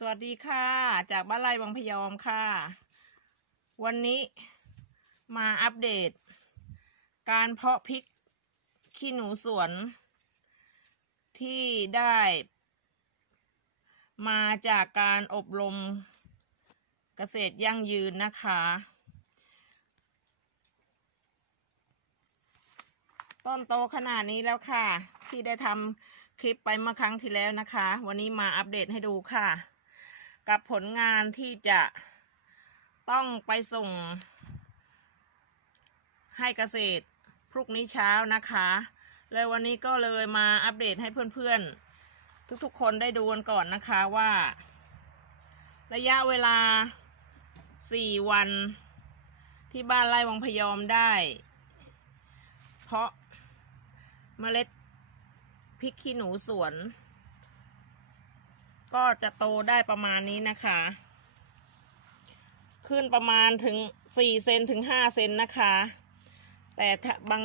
สวัสดีค่ะ จากบ้านไร่วังพยอมค่ะ วันนี้มาอัปเดต การเพาะพริกขี้หนูสวน ที่ได้ มาจากการอบรมเกษตรยั่งยืนนะคะ ต้นโตขนาดนี้แล้วค่ะ ที่ได้ทำคลิปไปเมื่อครั้งที่แล้วนะคะ วันนี้มาอัปเดตให้ดูค่ะ กับผลงานที่จะต้องไปส่ง ให้เกษตรพรุ่งนี้เช้านะคะ เลยวันนี้ก็เลยมาอัปเดตให้เพื่อนๆ ทุกๆคนได้ดูกันก่อนนะคะว่า ระยะเวลา 4 วัน ที่บ้านไร่วังพยอมได้ เพราะเมล็ดพริกขี้หนูสวน ก็จะโตได้ประมาณนี้นะคะ ขึ้นประมาณถึง4เซนถึง5เซนนะคะ แต่บาง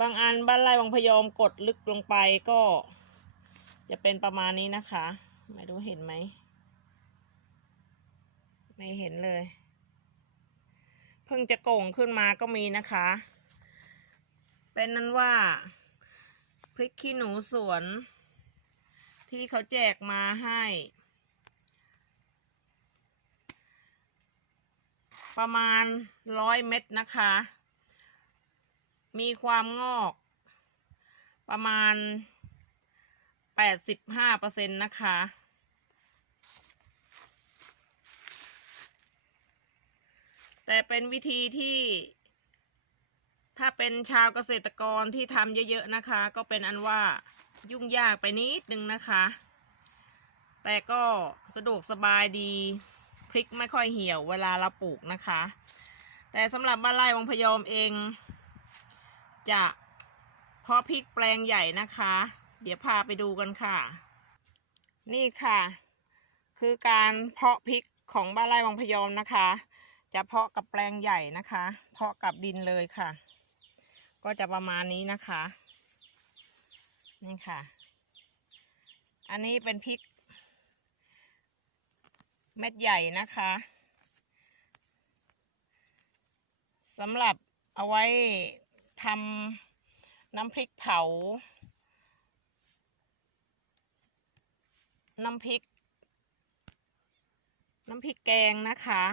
บางอันบ้านไร่วังพยอมกดลึกลงไปก็ จะเป็นประมาณนี้นะคะ ไม่รู้เห็นไหม ไม่เห็นเลย เพิ่งจะโก่งขึ้นมาก็มีนะคะ เป็นนั้นว่า พริกขี้หนูสวน ที่เขาแจกมาให้ ประมาณร้อยเม็ดนะคะ มีความงอก ประมาณแปดสิบห้าเปอร์เซ็นต์นะคะแต่เป็นวิธีที่ ถ้าเป็นชาวเกษตรกรที่ทำเยอะ ๆ นะคะ ก็เป็นอันว่า ยุ่งยากไปนิดนึงนะคะ แต่ก็สะดวกสบายดีพริกไม่ค่อยเหี่ยวเวลาเราปลูกนะคะ แต่สำหรับบ้านไร่วังพยอมเอง จะเพาะพริกแปลงใหญ่นะคะ เดี๋ยวพาไปดูกันค่ะ นี่ค่ะ คือการเพาะพริกของบ้านไร่วังพยอมนะคะ จะเพาะกับแปลงใหญ่นะคะ เพาะกับดินเลยค่ะ ก็จะประมาณนี้นะคะ นี่ค่ะ อันนี้เป็นพริก เม็ดใหญ่นะคะสำหรับเอาไว้ทำน้ำพริกเผา น้ำพริก น้ำพริกแกงนะคะ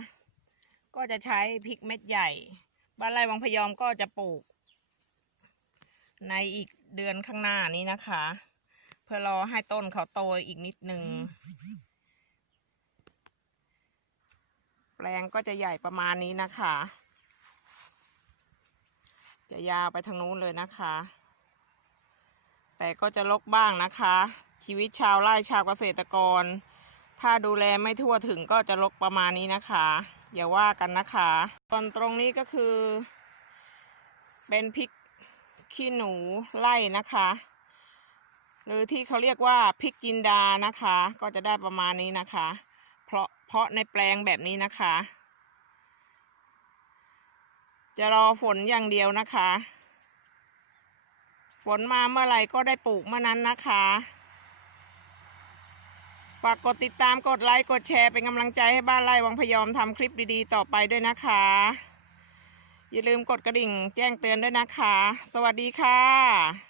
ก็จะใช้พริกเม็ดใหญ่ บ้านไร่วังพยอมก็จะปลูก ในอีก เดือนข้างหน้านี้นะคะ เพื่อรอให้ต้นเขาโตอีกนิดนึงแปลงก็จะใหญ่ประมาณนี้นะคะ จะยาวไปทางนู้นเลยนะคะ แต่ก็จะลกบ้างนะคะ ชีวิตชาวไร่ชาวเกษตรกร ถ้าดูแลไม่ทั่วถึงก็จะลกประมาณนี้นะคะอย่าว่ากันนะคะตอนตรงนี้ก็คือ เป็นพริก ขี้หนูไล่นะคะ หรือที่เขาเรียกว่าพริกจินดานะคะ ก็จะได้ประมาณนี้นะคะ เพราะเพราะในแปลงแบบนี้นะคะ จะรอฝนอย่างเดียวนะคะ ฝนมาเมื่อไหร่ก็ได้ปลูกเมื่อนั้นนะคะฝากกดติดตามกดไลค์กดแชร์เป็นกำลังใจให้บ้านไร่วังพยอมทำคลิปดีๆ ต่อไปด้วยนะคะ อย่าลืมกดกระดิ่งแจ้งเตือนด้วยนะคะ สวัสดีค่ะ